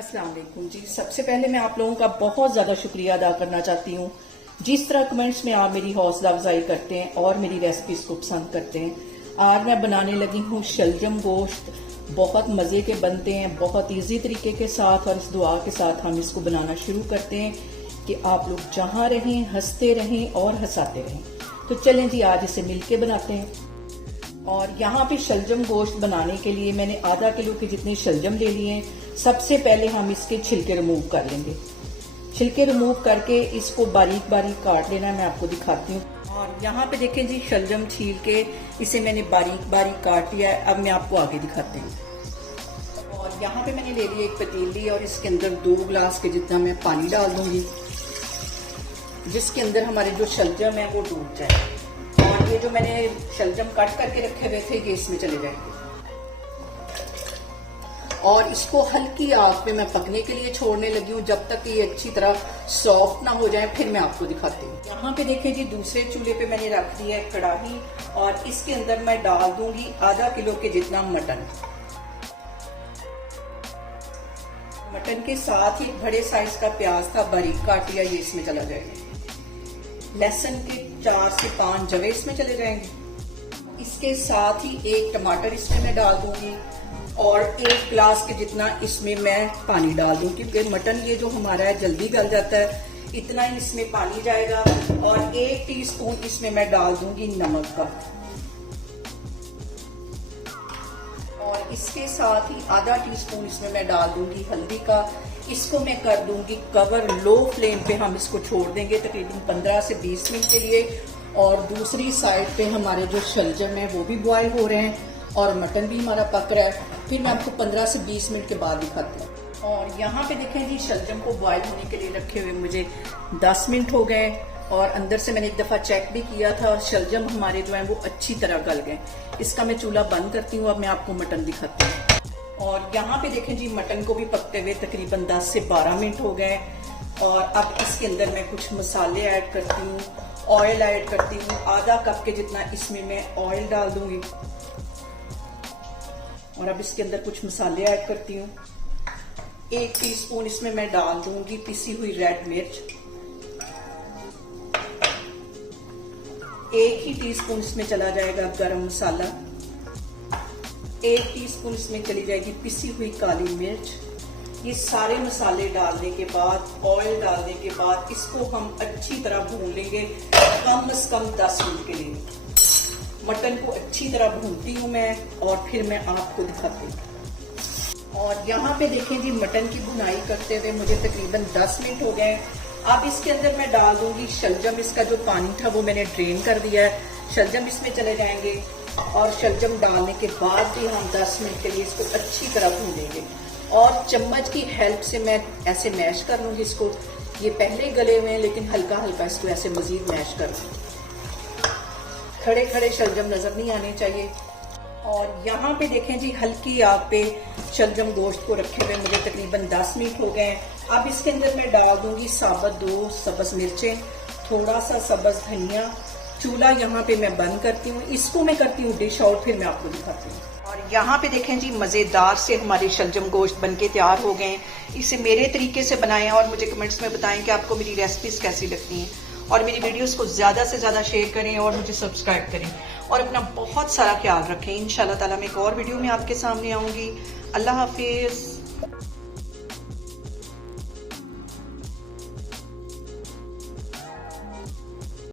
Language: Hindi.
अस्सलाम वालेकुम जी। सबसे पहले मैं आप लोगों का बहुत ज़्यादा शुक्रिया अदा करना चाहती हूँ। जिस तरह कमेंट्स में आप मेरी हौसला अफजाई करते हैं और मेरी रेसिपीज को पसंद करते हैं। आज मैं बनाने लगी हूँ शलजम गोश्त। बहुत मज़े के बनते हैं, बहुत इजी तरीके के साथ, और इस दुआ के साथ हम इसको बनाना शुरू करते हैं कि आप लोग जहाँ रहें हंसते रहें और हंसाते रहें। तो चलें जी, आज इसे मिलके बनाते हैं। और यहाँ पे शलजम गोश्त बनाने के लिए मैंने आधा किलो के जितने शलजम ले लिए हैं। सबसे पहले हम इसके छिलके रिमूव कर लेंगे। छिलके रिमूव करके इसको बारीक बारीक काट लेना है, मैं आपको दिखाती हूँ। और यहाँ पे देखें जी, शलजम छील के इसे मैंने बारीक बारीक काट लिया है। अब मैं आपको आगे दिखाती हूँ। और यहाँ पे मैंने ले लिया एक पतीली, और इसके अंदर 2 गिलास के जितना मैं पानी डाल दूंगी, जिसके अंदर हमारे जो शलजम है वो डूब जाए। और ये जो मैंने शलजम कट करके रखे हुए थे ये इसमें चले जाएंगे। और इसको हल्की आंच पे मैं पकने के लिए छोड़ने लगी हूँ, जब तक ये अच्छी तरह सॉफ्ट ना हो जाए, फिर मैं आपको दिखाती हूँ। यहाँ पे देखें जी, दूसरे चूल्हे पे मैंने रख दिया है कढ़ाई, और इसके अंदर मैं डाल दूंगी आधा किलो के जितना मटन। मटन के साथ ही बड़े साइज का प्याज था बारीक काट लिया, ये इसमें चला जाएगा। लहसुन के 4 से 5 जवे इसमें चले जाएंगे। इसके साथ ही 1 टमाटर इसमें मैं डाल दूंगी, और 1 गिलास के जितना इसमें मैं पानी डाल दूंगी, क्योंकि मटन ये जो हमारा है जल्दी गल जाता है। इतना ही इसमें पानी जाएगा। और 1 टीस्पून इसमें मैं डाल दूंगी नमक का, और इसके साथ ही आधा टीस्पून इसमें मैं डाल दूंगी हल्दी का। इसको मैं कर दूंगी कवर, लो फ्लेम पे हम इसको छोड़ देंगे तकरीबन 15 से 20 मिनट के लिए। और दूसरी साइड पे हमारे जो शलजम है वो भी बॉयल हो रहे हैं, और मटन भी हमारा पक रहा है। फिर मैं आपको 15 से 20 मिनट के बाद दिखाती हूँ। और यहाँ पे देखें जी, शलजम को बॉयल होने के लिए रखे हुए मुझे 10 मिनट हो गए, और अंदर से मैंने एक दफा चेक भी किया था, और शलजम हमारे जो है वो अच्छी तरह गल गए। इसका मैं चूल्हा बंद करती हूँ। अब मैं आपको मटन दिखाती हूँ। और यहाँ पे देखें जी, मटन को भी पकते हुए तकरीबन 10 से 12 मिनट हो गए। और अब इसके अंदर मैं कुछ मसाले ऐड करती हूँ, ऑयल ऐड करती हूँ। आधा कप के जितना इसमें मैं ऑयल डाल दूंगी, और अब इसके अंदर कुछ मसाले ऐड करती हूँ। 1 टीस्पून इसमें मैं डाल दूंगी पिसी हुई रेड मिर्च। 1 ही टीस्पून इसमें चला जाएगा गरम मसाला। 1 टीस्पून इसमें चली जाएगी पिसी हुई काली मिर्च। ये सारे मसाले डालने के बाद, ऑयल डालने के बाद, इसको हम अच्छी तरह भून लेंगे कम से कम 10 मिनट के लिए। मटन को अच्छी तरह भूनती हूँ मैं, और फिर मैं आपको दिखाती हूँ। और यहाँ पे देखें जी, मटन की भुनाई करते हुए मुझे तकरीबन 10 मिनट हो गए। अब इसके अंदर मैं डाल दूंगी शलजम। इसका जो पानी था वो मैंने ड्रेन कर दिया है। शलजम इसमें चले जाएंगे, और शलजम डालने के बाद भी हम 10 मिनट के लिए इसको अच्छी तरह भूनेंगे। और चम्मच की हेल्प से मैं ऐसे मैश कर लूंगी इसको। ये पहले गले हुए हैं, लेकिन हल्का हल्का इसको ऐसे मजीद मैश कर लूंगी। खड़े खड़े शलजम नजर नहीं आने चाहिए। और यहाँ पे देखें जी, हल्की आग पे शलजम गोश्त को रखे हुए मुझे तकरीबन 10 मिनट हो गए। अब इसके अंदर मैं डाल दूंगी साबुत 2 सब्ज मिर्चें, थोड़ा सा सब्ज धनिया। चूल्हा यहाँ पे मैं बंद करती हूँ, इसको मैं करती हूँ डिश आउट, फिर मैं आपको दिखाती हूँ। और यहाँ पे देखें जी, मजेदार से हमारे शलजम गोश्त बनके तैयार हो गए। इसे मेरे तरीके से बनाएं, और मुझे कमेंट्स में बताएं कि आपको मेरी रेसिपीज कैसी लगती हैं। और मेरी वीडियोस को ज्यादा से ज्यादा शेयर करें, और मुझे सब्सक्राइब करें, और अपना बहुत सारा ख्याल रखें। इंशाल्लाह ताला मैं एक और वीडियो में आपके सामने आऊंगी। अल्लाह हाफिज।